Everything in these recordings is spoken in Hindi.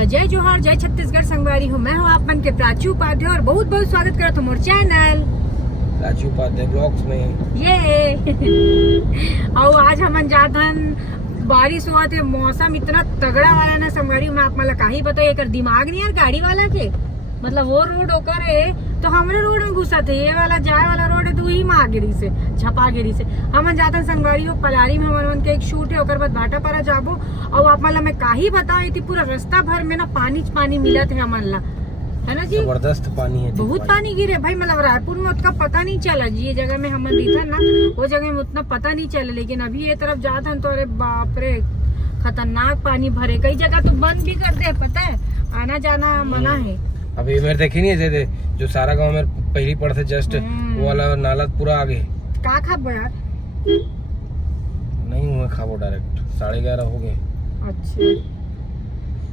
तो जय जोहार, जय छत्तीसगढ़ संगवारी हूँ। मैं हूँ आप मन के प्राची उपाध्याय और बहुत बहुत स्वागत करता हूँ मोर चैनल प्राची उपाध्याय ब्लॉग्स में। ये और आज हम जातन बारिश हुआ थे, मौसम इतना तगड़ा वाला ना संगवारी में, आप मला काही बताइए एक दिमाग नहीं यार गाड़ी वाला के, मतलब वो रोड होकर है तो हमारे रोड में घुसा थे, ये वाला जाए वाला रोड है तो वही माँ गिरी से छपा गिरी से हम जाते संगवारी हो पलारी में हमन के एक शूट है ओकर बाद भाटापारा जाबो। और आप मला मैं काही बताई थी पूरा रास्ता भर में ना पानी मिला थे हमन ला, है ना जी, जबरदस्त पानी है, बहुत पानी गिरे भाई। मतलब रायपुर में उतना पता नहीं चला जी, ये जगह में हमन रहता ना वो जगह में उतना पता नहीं चला, लेकिन अभी ये तरफ जाता तो अरे बाप रे खतरनाक पानी भरे, कई जगह तो बंद भी कर दे, पता है आना जाना मना है। अभी मेरे देखे नहीं थे जो सारा गांव में पहली पड़ते जस्ट वो वाला नाला पूरा आगे का खाबो यार, नहीं हुआ खाबो डायरेक्ट 11:30 हो गए। अच्छा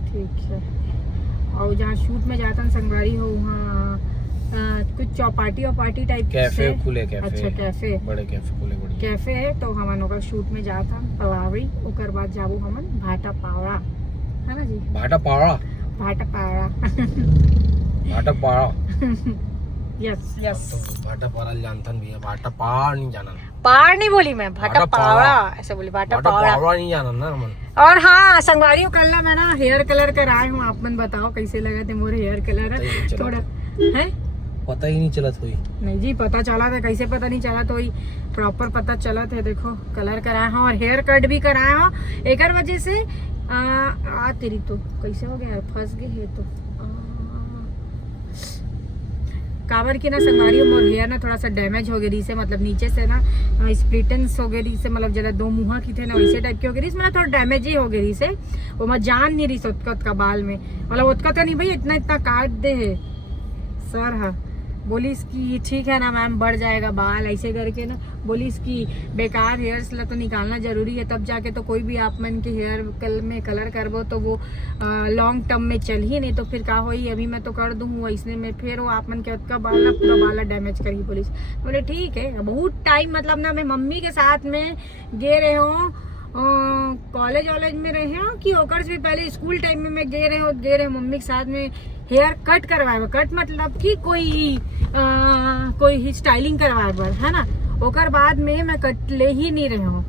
ठीक है। और जहाँ शूट में जाता संगवारी हो वहाँ कुछ चौपाटी टाइप कैफे खुले, कैफे अच्छा कैफे बड़े कैफे खुले, बड़े कैफे है तो हमन ओकर शूट में जाता पलावरी, ओकर बाद जाबो हमन भाटापारा, है ना जी, भाटापारा यस यस तो भाटापारा जानतन भी है, भाटापार नहीं जाना, पार नहीं बोली मैं, भाटापारा ऐसे बोली, भाटापारा नहीं जाना ना मन। और हाँ संगवारी कल मैं ना हेयर कलर कराए हूँ, आप मन बताओ कैसे लगे थे मोरे हेयर कलर थोड़ा है, पता ही नहीं चला थोड़ी नहीं जी पता चला था, कैसे पता नहीं चला, तो प्रॉपर पता चला था। देखो कलर कराया हूँ और हेयर कट भी कराया हूँ, एक वजह से तेरी तो कैसे हो गया, फंस गए है तो कावर की ना संगवारी मोर हेयर ना थोड़ा सा डैमेज हो गई से, मतलब नीचे से ना स्प्लिटेंस हो गई से, मतलब जरा दो मुँह की थे ना वैसे टाइप की हो गई, मतलब थोड़ा डैमेज ही हो गई से, वो मैं जान नहीं रही उतकत का बाल में, मतलब उतका तो नहीं भाई इतना काट दे है सर। हाँ बोली इसकी ठीक है ना मैम बढ़ जाएगा बाल, ऐसे करके ना बोली इसकी बेकार हेयर्स ला तो निकालना जरूरी है, तब जाके तो कोई भी आप मन के हेयर में कलर करबो तो वो लॉन्ग टर्म में चल ही नहीं, तो फिर का होई, अभी मैं तो कर दूँ ऐसने में फिर वो आप मन के का बाल ना पूरा बाल डैमेज करी पुलिस। बोले ठीक है, बहुत टाइम मतलब ना मैं मम्मी के साथ में गे रहे हो कॉलेज वॉलेज में रहे हो कि ओकर भी पहले स्कूल टाइम में मैं गे रहे मम्मी के साथ में हेयर कट करवाए, कट मतलब कि कोई स्टाइलिंग करवाए बर, है ना, ओकर बाद में मैं कट ले ही नहीं रहे हूँ,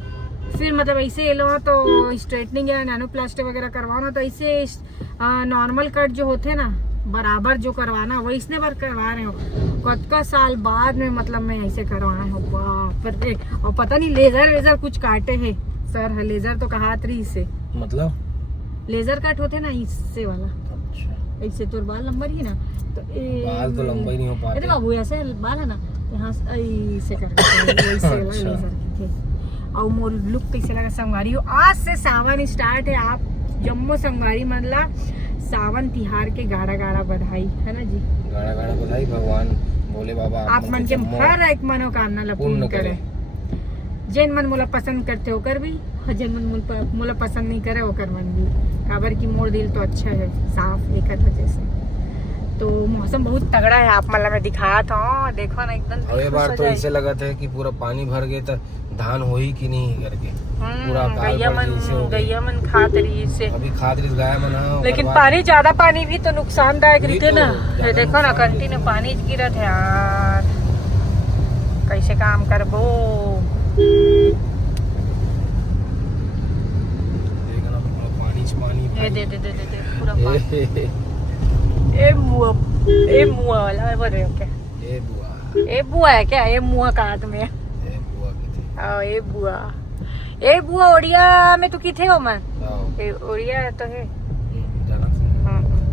फिर मतलब ऐसे लो तो स्ट्रेटनिंग या नैनोप्लास्टिक वगैरह करवाना, तो ऐसे नॉर्मल कट जो होते ना बराबर जो करवाना वो इसने बार करवा रहे हो, कतका साल बाद में मतलब मैं ऐसे करवाना हूँ बाप रे। और पता नहीं लेजर कुछ काटे है सर, है लेजर तो कहा रही से, मतलब लेजर कट होते ना इससे वाला, अच्छा ऐसे तो बाल लंबा ही ना, तो बाल तो लंबा ही नहीं हो पाते बाबू, ऐसे बाल है ना यहाँ ऐसे करके लेजर के। और मोर लुक कैसे लगा संगवारी हो, आज से सावन स्टार्ट है, आप जम्मू संगवारी मतलब सावन तिहार के गाड़ा बधाई, है ना जी, गाड़ा बधाई, भगवान भोले बाबा आप मन के हर एक मनोकामना ला पूर्ण करे, जिन मन मोला पसंद करते होकर भी और जिन मन मोला पसंद नहीं करे होकर मन भी, काबर की मोर दिल तो अच्छा है साफ एक वजह से। तो मौसम बहुत तगड़ा है, आप मतलब मैं दिखाया था, देखो ना एकदम अगले बार तो ऐसे लगा था कि पूरा पानी भर गए तो धान हो ही कि नहीं करके पूरा गैया मन खात रही से, अभी खाद रही गाय मना, लेकिन पानी ज्यादा पानी भी तो नुकसानदायक रहते ना, ये देखो ना कंटिन्यू पानी गिरत है यार, कैसे काम करबो, पानी दे पूरा पानी ए मुआ वाला बोल रहे हो क्या, ए बुआ है क्या, ए मुआ का हाथ में ए बुआ ओडिया में तो किथे हो मैं, ओडिया तो है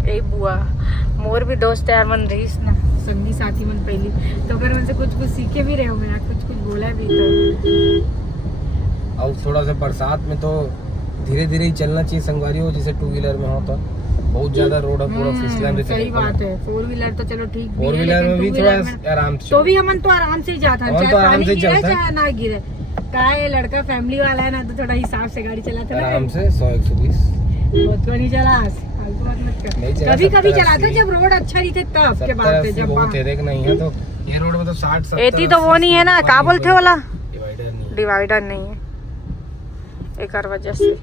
ए बुआ मोर भी दोस्त यार मन रहीस ना संगी साथी मन पहली, तो अगर उनसे कुछ सीखे भी रहे हो यार, कुछ बोला भी तो। और थोड़ा सा बरसात में तो धीरे धीरे ही चलना चाहिए संगवारी हो, जैसे 2 व्हीलर में हो तो बहुत ज्यादा रोड है पूरा फिसलन, सही बात है, 4 व्हीलर तो चलो ठीक, 4 व्हीलर में भी थोड़ा आराम से, तो भी हमन तो आराम से ही जाता है, चाहे पानी गिरे चाहे ना गिरे, का ये लड़का फैमिली वाला है ना तो थोड़ा हिसाब से गाड़ी चलाता है आराम से 100-120 बहुत नहीं चला, कभी चलाते जब रोड अच्छा नहीं थे तब के बात है, जब बहुत हेडेक नहीं है तो ये रोड में तो 60-70 एती तो वो नहीं है ना, का बोलते वाला डिवाइडर नहीं है, एक वजह से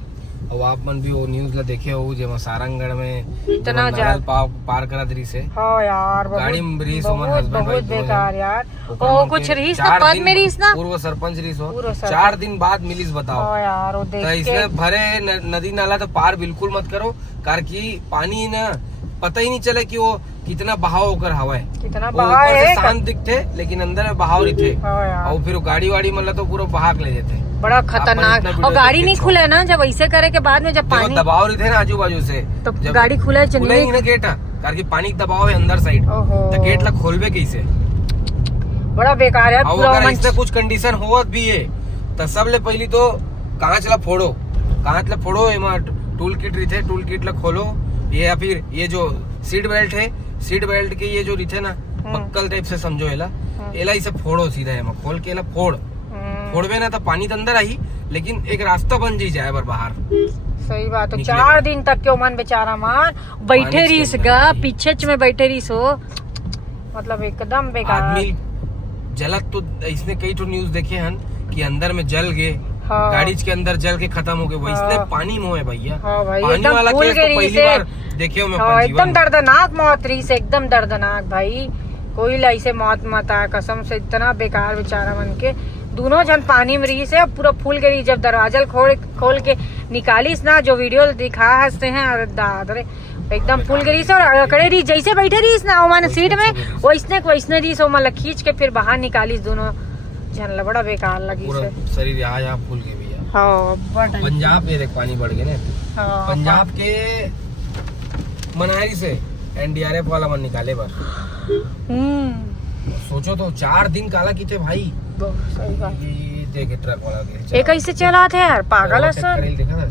और आप मन भी वो न्यूज़ ला देखे हो जेमा सारंगगढ़ में इतना नारल पार करा दरी से हाँ यार गाड़ी में रीस हो मन बहुत हस्बैंड बहुत वाइफ बेकार यार। ओ कुछ रीस ना पद में रीस ना पूर्व सरपंच रीस हो पूर्व सरपंच। 4 दिन बाद मिलिस बताओ। हाँ यार वो तो देख के इसमें भरे नदी नाला तो पार बिल्कुल मत करो कार की पानी ना पता ही नहीं चले कि वो कितना बहाव होकर हवा है। कितना वो बहाव ऊपर से है शांत दिखते लेकिन अंदर में बहाव नहीं थे। हाँ यार और फिर गाड़ी वाड़ी मतलब तो पूरा बहा के ले जाते बड़ा खतरनाक। इतना और वीडियो गाड़ी देखे नहीं छो। खुले ना जब ऐसे करे के बाद में जब देखो पानी दबाव नहीं थे ना आजू बाजू से तो जब गाड़ी खुले खुले ही ना गेट कार की पानी का दबाव है अंदर साइड ओहो तो गेट ला खोलबे कैसे। बड़ा बेकार है और पूरा अगर मन इसमें कुछ कंडीशन होवत भी है तो सबले पहली तो कांच ला फोड़ो एमा टूल किट रही टूल किट ला खोलो ये या फिर ये जो सीट बेल्ट के ये जो रही ना पक्कल टाइप से समझो एला इसे फोड़ो सीधा एमा खोल के एला फोड़बे ना तो पानी तो अंदर आई लेकिन एक रास्ता बन जाए बाहर। सही बात तो निकले 4 दिन तक क्यों मन बेचारा मार बैठे पानी रहीस के गा अंदर। पीछे में बैठे रहीस हो मतलब एकदम बेकार। आदमी जलत तो इसने कई तो न्यूज देखे हन कि अंदर में जल गए हाँ गाड़ी के अंदर जल के खत्म हो गए वो इसने हाँ। पानी में है भैया। हाँ भाई पानी एकदम वाला फूल केस के तो रही पहली से बार देखे हो मैं हाँ अपने एकदम जीवन में। दर्दनाक मौत रही से एकदम दर्दनाक भाई कोई ऐसे मौत मत आया कसम से इतना बेकार बेचारा मन के दोनों जन पानी में रही से पूरा फूल के रही जब दरवाजा खोल के निकालीस ना जो वीडियो दिखा हंसते हैं अरे दादरे एकदम फूल गई से और अकड़े रही जैसे बैठे रही ना मैंने सीट में वैसने रही सो मतलब खींच के फिर बाहर निकाली दोनों जन बड़ा बेकार लगी पूरा से शरीर यहाँ फूल के भैया। हाँ बड़ा पंजाब में देख पानी बढ़ गए ना हाँ, पंजाब के मनारी से एनडीआरएफ वाला मन निकाले बार सोचो तो 4 दिन काला की थे भाई। सही बात ये देखे ट्रक वाला के ये कैसे चला थे यार पागल है सर करेल देखा था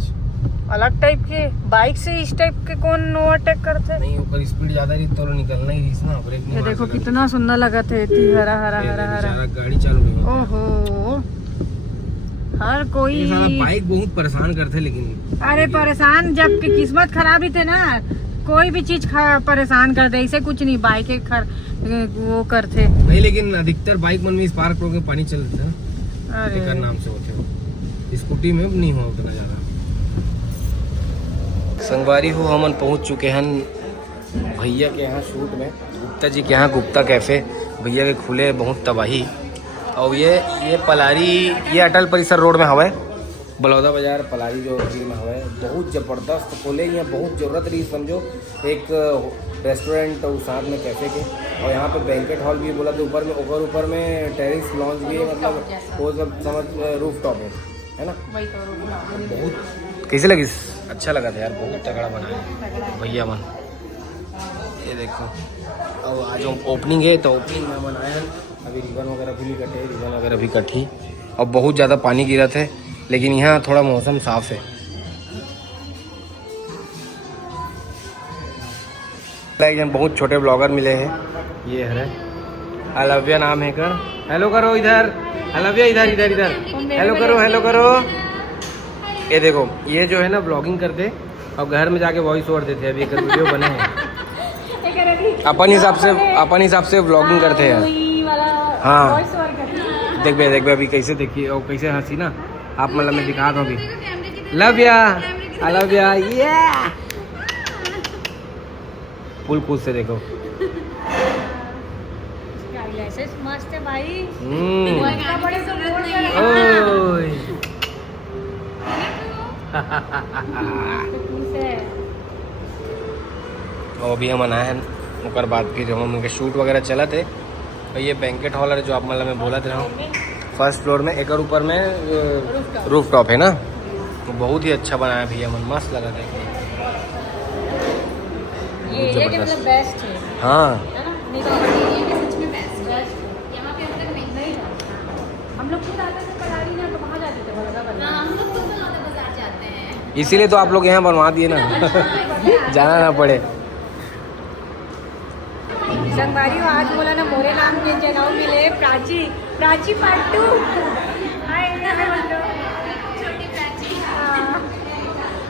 अलग टाइप के बाइक से इस टाइप के कौन ओवरटेक करते नहीं ऊपर स्पीड ज्यादा रही तो निकलना ही रही ना ब्रेक नहीं ये मार देखो सकता। कितना सुंदर लगा थे हरा हरा ये हरा हरा बेचारा गाड़ी चालू नहीं होती। ओहो हर कोई ये साला बाइक बहुत परेशान करते लेकिन अरे परेशान जब की किस्मत खराब ही थे ना कोई भी चीज परेशान कर दे ऐसे कुछ नहीं बाइक वो करते नहीं लेकिन अधिकतर बाइक मन में इस पार्क के पानी चलते थे ना अरे टेकर नाम से होते हो स्कूटी में नहीं हो उतना ज्यादा। संगवारी हो हमन पहुंच चुके हैं भैया के यहाँ शूट में गुप्ता जी के यहाँ गुप्ता कैफे भैया के खुले बहुत तबाही और ये पलारी ये अटल परिसर रोड में हवा बलौदा बाजार पलारी जो में हवा बहुत ज़बरदस्त खोले यहाँ बहुत ज़रूरत रही समझो एक रेस्टोरेंट और साथ में कैफ़े के और यहाँ पे बैंकेट हॉल भी बोला तो ऊपर में टेरेस लॉन्च भी है मतलब वो सब समझ रूफ टॉप है ना। बहुत कैसे लगी अच्छा लगा था यार बहुत तगड़ा बना है भैया मन। ये देखो अब आज ओपनिंग है तो ओपनिंग में मन आए हैं अभी रिबन वगैरह भी कटी और बहुत ज़्यादा पानी गिरा थे लेकिन यहाँ थोड़ा मौसम साफ है। बहुत छोटे ब्लॉगर मिले हैं ये है अलव्या नाम है कर हेलो करो इधर अलव्या इधर हेलो करो। ये देखो ये जो है ना ब्लॉगिंग करते और घर में जाके वॉइस ओवर देते अभी एक वीडियो बने हैं अपन हिसाब से ब्लॉगिंग करते हैं। हाँ देख बे अभी कैसे देखिए और कैसे हंसी ना आप मतलब मैं दिखा दूँ अभी लव या ये फुल खुश से देखो मस्त है भाई और अभी हम आए हैं ओकर बाद फिर हम उनके शूट वगैरह चला थे और ये बैंकेट हॉल है जो आप मतलब मैं बोला था फर्स्ट फ्लोर में एक और ऊपर में रूफ टॉप है ना तो बहुत ही अच्छा बनाया भैया मन मस्त लगा देखने ये मतलब बेस्ट है हाँ है ना नहीं तो ये भी सच में बेस्ट यहाँ पे हम तक नहीं जाते हम लोग खुद आते थे पढ़ाई ना तो वहाँ जाते थे बलौदा हम लोग खुद बाजार जाते हैं इसीलिए तो आप लोग यहाँ बनवा दिए ना जाना ना पड़े। संगवारी आज बोला ना मोरे नाम के जगह मिले प्राची पार्ट 2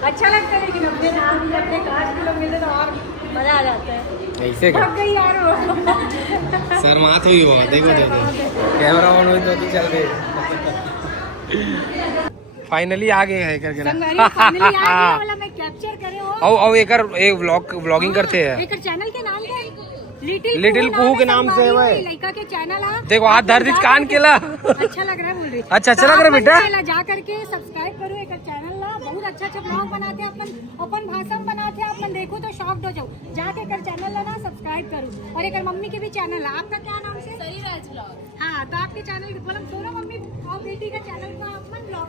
अच्छा लगता है लेकिन अपने नाम भी अपने कास्ट के लोग मिलते तो और मजा आ जाता है। ऐसे भाग गई यार वो शर्मात हुई हो देखो कैमरा ऑन हुई तो चल गए फाइनली आ गए हैं करके ना। संगवारी फाइनली आ गया वाला मैं कैप्चर करे हो। और एकर एक व्लॉगिंग करते हैं। एकर चैनल के नाम क्या है? लिटिल पुहू के नाम से है भाई। लड़का के चैनल है। देखो हाथ धर दी कान केला। अच्छा लग रहा है बोल रही। अच्छा लग रहा है बेटा। जा करके सब्सक्राइब करो एकर चैनल ला। बहुत अच्छा ब्लॉग बनाते अपन भाषा में बनाते अपन देखो तो शॉक्ड हो जाओ। जाके एकर चैनल ला ना सब्सक्राइब करो। और एकर मम्मी के भी चैनल है। आपका क्या नाम से? सरीराज ब्लॉग। हाँ तो आपके चैनल बोलो दोनों मम्मी और बेटी का चैनल का अपन ब्लॉग।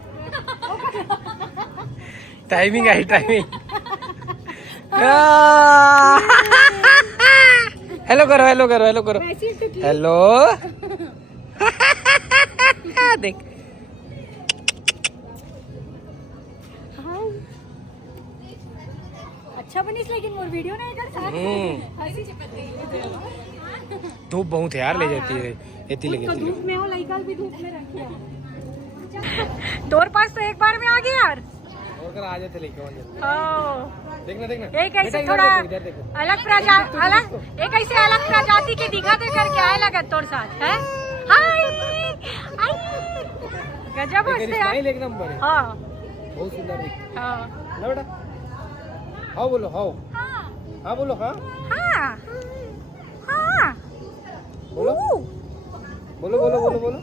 टाइमिंग आई टाइमिंग। हेलो करो हेलो करो हेलो करो हेलो। देख अच्छा बनीस लेकिन मोर वीडियो नहीं कर साथ। धूप बहुत है यार ले जाती है इतनी लगी तो धूप में हो लड़का भी धूप में रखिए। तोर पास तो एक बार में आ गया यार। और कर आ जाते लेके देखना देखना एक ऐसे थोड़ा अलग प्रजाति के दिखा दे करके आए लगा तोर साथ है। हाय गजब है यार एकदम बड़े। हां बहुत सुंदर दिख। हां ना बेटा हां बोलो हां हां बोलो हां हां हां बोलो बोलो बोलो बोलो बोलो।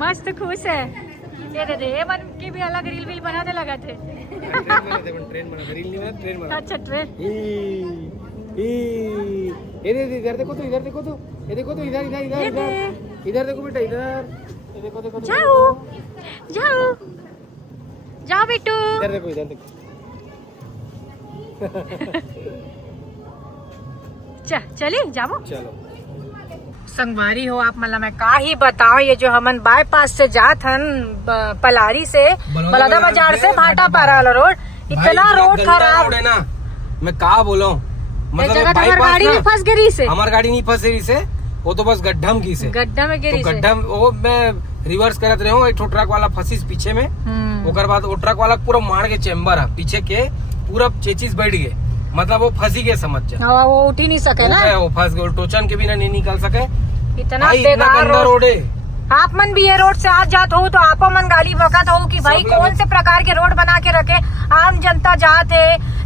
मस्त खुश है। ये दे मन की भी अलग रील वील बनाने लगा थे। ट्रेन बना रील नहीं बना ट्रेन बना। अच्छा ट्रेन ये इधर देखो तो इधर देखो तो ये देखो तो इधर इधर इधर इधर इधर देखो बेटा इधर ये देखो देखो जाओ जाओ जाओ बेटू इधर देखो इधर देखो। चली जाओ चलो संगवारी हो आप मतलब मैं का ही बताओ। ये जो हमन बाईपास से जात हन पलारी से बलौदा बाजार से भाटा पारा वाला रोड इतना रोड खराब है ना। मैं कहा बोलो मतलब गाड़ी में फंस गई से। हमारी गाड़ी नहीं फंस रही से वो तो बस गड्ढा में की से। गड्ढा में गिरी तो गड्ढा वो मैं रिवर्स करत रहे हूँ। एक ट्रक वाला फंसी पीछे में। ओकर बाद वो ट्रक वाला पूरा मार के चेम्बर है पीछे के पूरा चेचिस बैठ गए। मतलब वो फंसी गए समझ जा। वो उठ ही नहीं सके ना। वो फंस गए टोचन के बिना नहीं निकल सके। इतना बेकार रोड है। आप मन भी ये रोड से आज जात हो तो आप मन गाली बकत हो कि भाई कौन से प्रकार के रोड बना के रखे। आम जनता जाते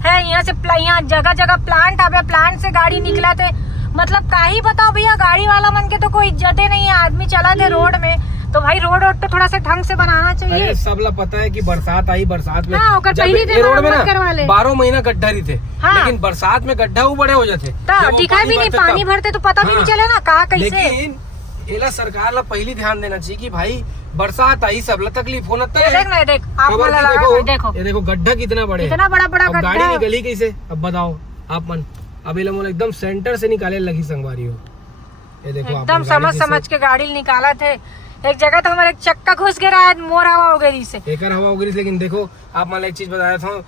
है यहाँ से यहाँ जगह जगह प्लांट आवे प्लांट से गाड़ी निकला थे। मतलब का ही बताओ भैया गाड़ी वाला मन के तो कोई इज्जत नहीं है। आदमी चला थे रोड में तो भाई रोड तो थोड़ा सा ढंग से बनाना चाहिए। सब ला पता है कि बरसात आई बरसात में रोड में ना 12 महीना गड्ढा ही थे। लेकिन बरसात में गड्ढा वो बड़े हो जाते दिखाई भी नहीं पानी भरते तो पता भी नहीं चले ना कहा कैसे। लेकिन एला सरकार ला पहली ध्यान देना चाहिए कि भाई बरसात आई सब ला तकलीफ होना देखो ये देखो गड्ढा कितना बड़े इतना बड़ा गड्ढा गाड़ी निकली कैसे। अब बताओ आप मन अब एकदम सेंटर से निकाले लगी संगवारी हो। ये देखो एकदम समझ के गाड़ी निकाला थे। एक जगह तो हमारे चक्का घुस गया मोर हवा हो गई से एक हवा हो गई। लेकिन देखो आप मान एक चीज बताया था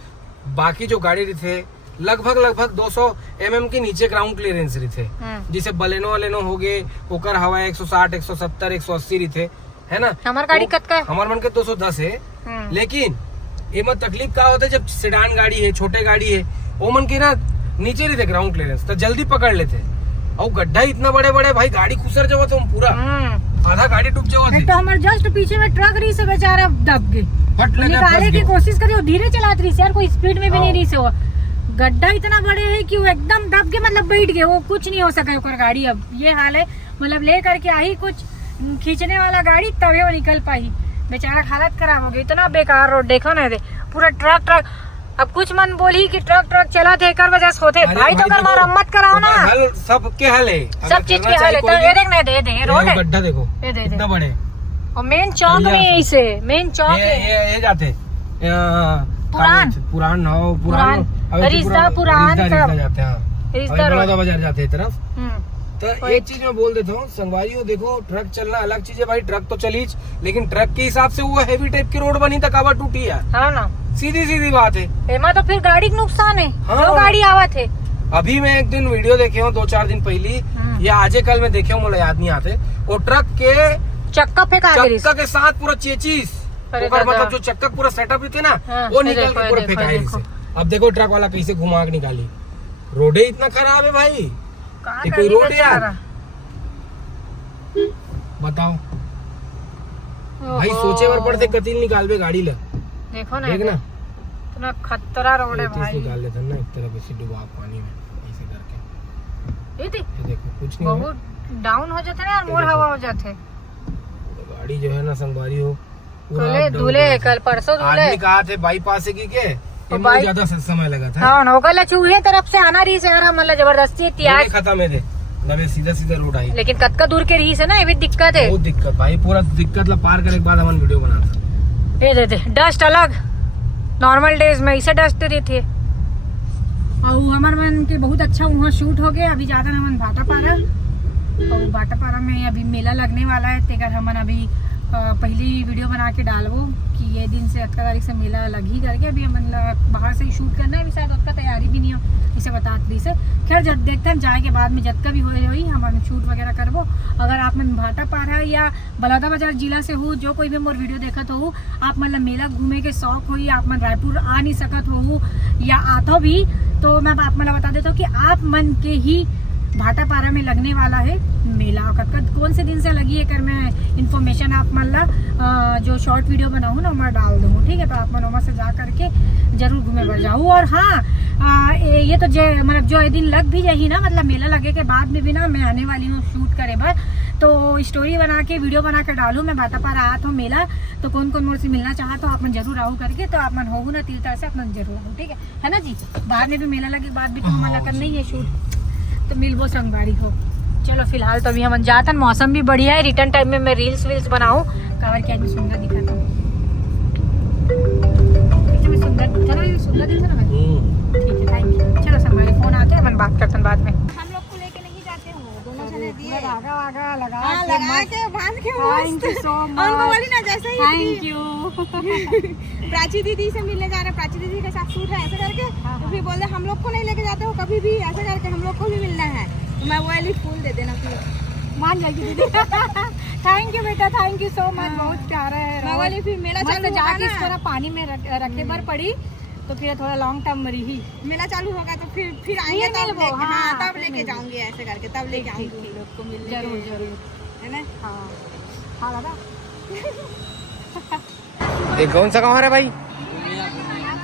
बाकी जो गाड़ी थे लगभग 200 mm के नीचे ग्राउंड क्लियरेंस रही थे। जिसे बलेनो हो गए ओकर हवा 160 170 180 रही थे है ना। हमार गाड़ी कतका है हमार मन के 210 है। लेकिन ये मत तकलीफ का होता है जब सेडान गाड़ी है छोटे गाड़ी है वो मन की ना नीचे रही थे ग्राउंड क्लियरेंस तो जल्दी पकड़ लेते। और गड्ढा इतना बड़े बड़े भाई गाड़ी खुसर जाओ तो पूरा आधा गाड़ी डूब जाओ। तो हमारे जस्ट पीछे में ट्रक रही से बेचारा दब गए निकाले की कोशिश करी धीरे चलाती रही यार कोई स्पीड में भी नहीं रही से। वो गड्ढा इतना बड़े है कि वो एकदम दब के मतलब बैठ गए वो कुछ नहीं हो सका ओकर गाड़ी। अब ये हाल है मतलब ले करके आई कुछ खींचने वाला गाड़ी तभी वो निकल पाई। बेचारा हालत खराब हो गई इतना बेकार रोड देखो ना पूरा ट्रक। अब कुछ मन बोली कि ट्रक चला थे कर वजह से होते भाई तो कर मरम्मत कराओ ना। सब के हल है सब चीज के हल है। तो ये देखना दे रोड है गड्ढा देखो कितना बड़े। और मेन चौक में यही से मेन चौक ये जाते पुरान बाजार जाते तरफ। तो एक चीज मैं बोल देता हूँ संगवारी देखो ट्रक चलना अलग चीज है भाई। ट्रक तो चली लेकिन ट्रक के हिसाब से वो हैवी टाइप की रोड बनी तक आवा टूटी है ना। सीधी बात है एमा तो फिर गाड़ी का नुकसान है। जो गाड़ी आवा थे अभी मैं एक दिन वीडियो देखे हूँ 2-4 दिन पहले या आजे कल में देखे हूँ मुझे याद नहीं आते। वो ट्रक के चक्का के साथ पूरा चेचिस मतलब जो चक्का पूरा सेटअप थे ना वो निकल के पूरा फेंकाई से। अब देखो ट्रक वाला कैसे घुमा के निकाली। रोड इतना खराब है भाई ये कोई रोड यार बताओ भाई, सोचे बार पड़ते कतील निकाल बे गाड़ी ला। देखो ना, देख ना इतना खतरा रोड है भाई। निकाल लेते ना एक तरफ ऐसे डुबा पानी में ऐसे करके। ये देख, ये देखो कुछ नहीं बहुत डाउन हो जाते ना, मोर हवा हो जाते। गाड़ी जो है ना संगवारी हो कल धुले, कल परसों धुले। आदमी कहा थे बाईपास से की के ज्यादा समय लगा था। हाँ, नौकल चूहे तरफ से आना रही से यार, हम मतलब जबरदस्ती त्याग खत्म है थे नवे सीधा सीधा रोड आई। लेकिन कतका दूर के रही से ना, ये भी दिक्कत है। बहुत दिक्कत भाई, पूरा दिक्कत ला पार करने के बाद हम वीडियो बनाता। ये दे डस्ट अलग, नॉर्मल डेज में इसे डस्ट रही थी। और हमारे मन के बहुत अच्छा वहाँ शूट हो गया। अभी जाता हमन भाटापारा, और भाटापारा में अभी मेला लगने वाला है। तेकर हमन अभी पहली वीडियो बना के डालबो कि ये दिन से 18 तारीख से मेला लग ही करके। अभी हमन बाहर से ही शूट करना है, अभी शायद उसका तैयारी भी नहीं हो, इसे बता दी से। खैर जब देखते हैं जाए के बाद में जब का भी होई हम शूट वगैरह करबो। अगर आप मन भाटापारा या बलौदाबाजार जिला से हो, जो कोई भी मोर वीडियो देखत हो, आप मतलब मेला घूमे के शौक हो, या आप मन रायपुर आ नहीं सकत हो या आता भी, तो मैं आप मतलब बता देता हूँ कि आप मन के ही भाटापारा में लगने वाला है मेला। कौन से दिन से लगी है कर मैं इन्फॉर्मेशन आप मतलब जो शॉर्ट वीडियो बनाऊँ ना मैं डाल दूँगा, ठीक है। तो आप मन वहाँ से जा करके जरूर घूमे बढ़ जाऊँ। और हाँ, ये तो मतलब जो दिन लग भी जाही ना, मतलब मेला लगे के बाद में भी ना मैं आने वाली हूँ शूट करे बार, तो स्टोरी बना के वीडियो बना के डालूँ मैं भाटापारा आत हूँ मेला। तो कौन कौन मोर से मिलना चाहा तो आप मन जरूर आओ करके, तो आप मन हो ना तिल तरह से आप मन जरूर आओ, ठीक है ना जी। बाद में भी मेला लगे बाद भी तो हमारा करना ही है शूट, तो मिलबो संगवारी हो। चलो फिलहाल तो अभी हम जातन, मौसम भी बढ़िया है। रिटर्न टाइम में मैं रील्स बनाऊँ कावर के, आज मैं सुंदर दिखाता हूँ। सुंदर दिखा ना, ठीक है, थैंक यू। चलो संगवारी फोन आते हैं, मन बात करते हैं बाद में। हम लोग को लेके नहीं जाते हो, दोनों जने दिए लगा लगा के बांध के थैंक यू सो मच। उनको बोली ना जैसे ही थैंक यू। प्राची दीदी से मिलने जा रहे हैं, प्राची दीदी के साथ शूट है ऐसे करके। तो फिर बोल रहे हम लोग को नहीं लेके जाते हो कभी भी, ऐसे करके हम लोग को भी मिलना है। तो मैं वो वाली फूल दे देना फिर मान जाएगी दीदी। थैंक यू बेटा, थैंक यू सो मच, बहुत प्यारा है। मैं वाली फिर मेला चालू जाके इसको ना पानी में रखने पर पड़ी, तो फिर थोड़ा लॉन्ग टर्म में रही। मेला चालू होगा तो फिर आएंगे तब लेके जाऊंगी ऐसे करके, तब लेके आऊंगी लोग को मिलने। जरूर जरूर, है ना। हाँ हाँ दादा। ये कौन सा गाँव है भाई?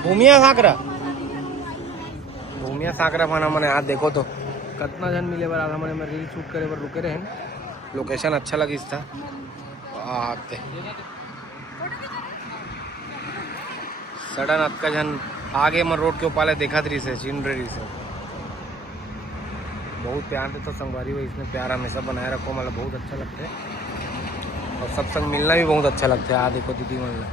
भूमिया साकरा। भूमिया साकरा बना मैंने आज देखो तो कितना जन मिले बार हमारे में रील शूट करे बार रुके रहे। लोकेशन अच्छा लगी था आते सडन अतका जन आगे मैं रोड के ऊपर देखा रही से चिन रही से। बहुत प्यार देता संगवारी हो, इसमें प्यार हमेशा बनाए रखो, मतलब बहुत अच्छा लगता है। और सब संग मिलना भी बहुत अच्छा लगता है। आ देखो दीदी मन